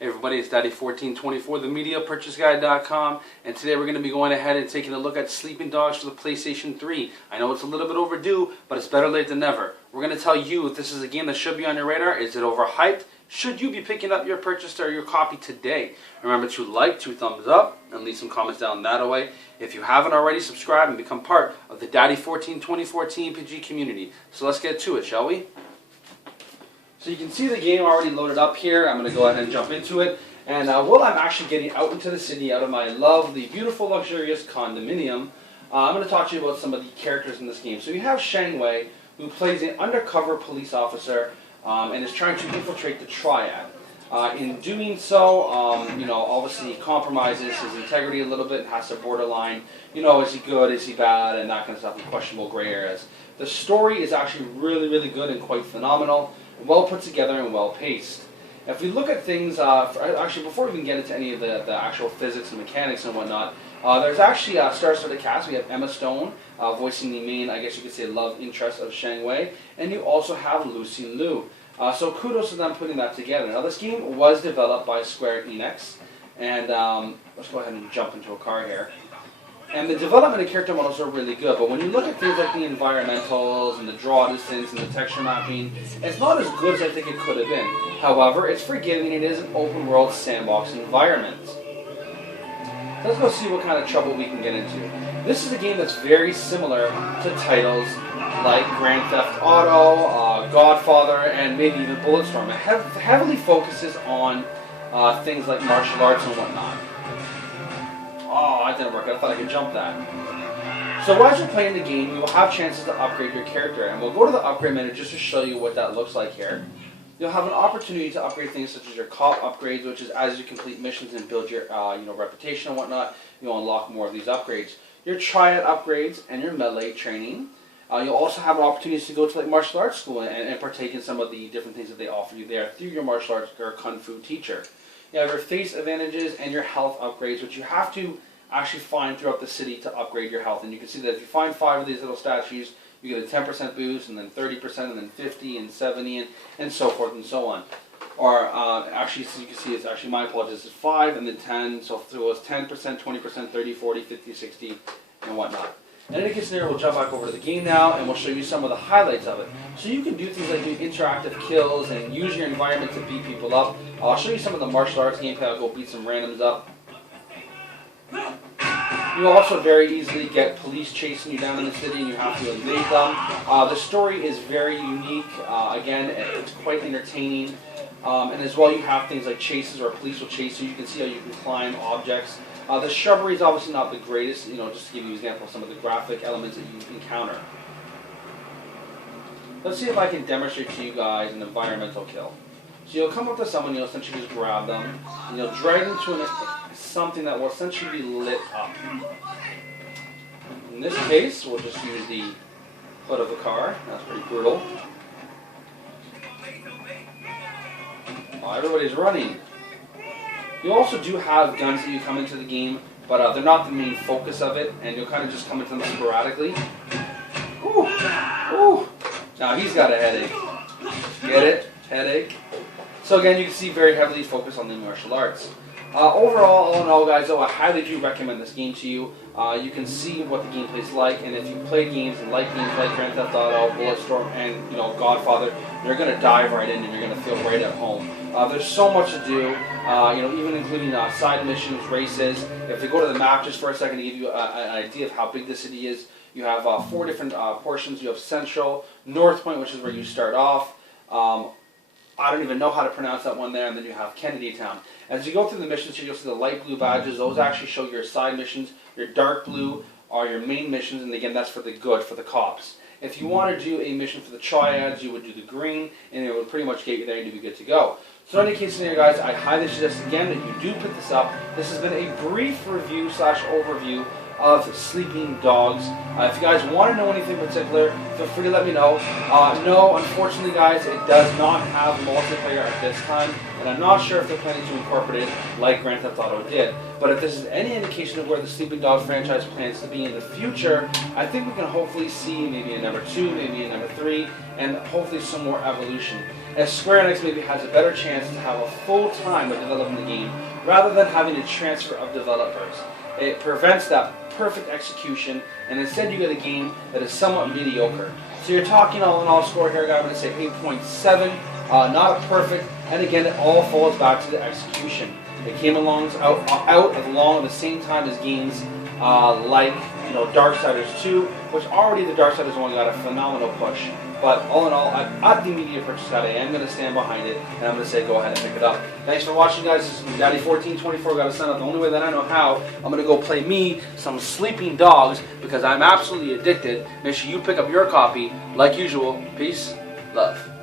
Hey everybody, it's Daddy1424, themediapurchaseguide.com, and today we're going to be going ahead and taking a look at Sleeping Dogs for the PlayStation 3. I know it's a little bit overdue, but it's better late than never. We're going to tell you if this is a game that should be on your radar. Is it overhyped? Should you be picking up your purchase or your copy today? Remember to like, 2 thumbs up, and leave some comments down that way. If you haven't already, subscribe and become part of the Daddy1424 TMPG community. So let's get to it, shall we? So you can see the game already loaded up here. I'm going to go ahead and jump into it. And while I'm actually getting out into the city, out of my lovely, beautiful, luxurious condominium, I'm going to talk to you about some of the characters in this game. So you have Shang Wei, who plays an undercover police officer and is trying to infiltrate the Triad. In doing so, obviously he compromises his integrity a little bit and has to borderline, is he good, is he bad, and that kind of stuff in questionable gray areas. The story is actually really, really good and quite phenomenal. Well put together and well paced. If we look at things, actually before we even get into any of the actual physics and mechanics and whatnot, there's actually stars for the cast. We have Emma Stone voicing the main, I guess you could say, love interest of Shang Wei, and you also have Lucy Liu. So kudos to them putting that together. Now this game was developed by Square Enix, and let's go ahead and jump into a car here. And the development of character models are really good, but when you look at things like the environmentals and the draw distance and the texture mapping, it's not as good as I think it could have been. However, it's forgiving. It is an open world sandbox environment. Let's go see what kind of trouble we can get into. This is a game that's very similar to titles like Grand Theft Auto, Godfather, and maybe even Bulletstorm. It heavily focuses on things like martial arts and whatnot. Oh, that didn't work. I thought I could jump that. So as you're playing the game, you will have chances to upgrade your character. And we'll go to the upgrade menu just to show you what that looks like here. You'll have an opportunity to upgrade things such as your cop upgrades, which is as you complete missions and build your reputation and whatnot, you'll unlock more of these upgrades. Your triad upgrades and your melee training. You'll also have an opportunity to go to like martial arts school and partake in some of the different things that they offer you there through your martial arts or kung fu teacher. You have your face advantages and your health upgrades, which you have to actually find throughout the city to upgrade your health. And you can see that if you find 5 of these little statues, you get a 10% boost, and then 30%, and then 50, and 70, and so forth and so on. Or actually, so you can see, it's actually, my apologies, it's 5 and then 10, so it was 10%, 20%, 30, 40, 50, 60, and whatnot. In any case scenario, we'll jump back over to the game now, and we'll show you some of the highlights of it. So you can do things like do interactive kills and use your environment to beat people up. I'll show you some of the martial arts gameplay. I'll go beat some randoms up. You also very easily get police chasing you down in the city, and you have to evade them. The story is very unique. Again, it's quite entertaining. And as well, you have things like chases where police will chase you. You can see how you can climb objects. The shrubbery is obviously not the greatest, just to give you an example of some of the graphic elements that you encounter. Let's see if I can demonstrate to you guys an environmental kill. So you'll come up to someone, you'll essentially just grab them, and you'll drag them to something that will essentially be lit up. In this case, we'll just use the hood of the car. That's pretty brutal. Oh, everybody's running. You also do have guns that you come into the game, but they're not the main focus of it, and you'll kind of just come into them sporadically. Ooh. Ooh. Now he's got a headache. Get it? Headache. So again, you can see very heavily focused on the martial arts. Overall, all in all, guys, though, I highly do recommend this game to you. You can see what the gameplay is like, and if you play games and like games like Grand Theft Auto, Bulletstorm, and Godfather, you're going to dive right in and you're going to feel right at home. There's so much to do, even including side missions, races. If we go to the map just for a second to give you an idea of how big the city is, you have 4 different portions. You have Central, North Point, which is where you start off. I don't even know how to pronounce that one there, and then you have Kennedy Town. As you go through the missions here, you'll see the light blue badges. Those actually show your side missions. Your dark blue are your main missions, and again, that's for the good, for the cops. If you want to do a mission for the triads, you would do the green, and it would pretty much get you there and you'd be good to go. So in any case scenario, guys, I highly suggest again that you do pick this up. This has been a brief review / overview of Sleeping Dogs. If you guys want to know anything particular, feel free to let me know. No, unfortunately, guys, it does not have multiplayer at this time, and I'm not sure if they're planning to incorporate it like Grand Theft Auto did. But if this is any indication of where the Sleeping Dogs franchise plans to be in the future, I think we can hopefully see maybe a number 2, maybe a number 3, and hopefully some more evolution. as Square Enix maybe has a better chance to have a full time of developing the game rather than having a transfer of developers. It prevents that perfect execution, and instead you get a game that is somewhat mediocre. So you're talking all in all score here, I'm going to say 8.7, not a perfect, and again it all falls back to the execution. It came along along at the same time as games like Darksiders 2, which already the Darksiders only got a phenomenal push. But all in all, at the media purchase guide, I am going to stand behind it, and I'm going to say go ahead and pick it up. Thanks for watching, guys. This is Daddy1424. Got to sign out the only way that I know how. I'm going to go play me some Sleeping Dogs because I'm absolutely addicted. Make sure you pick up your copy. Like usual, peace, love.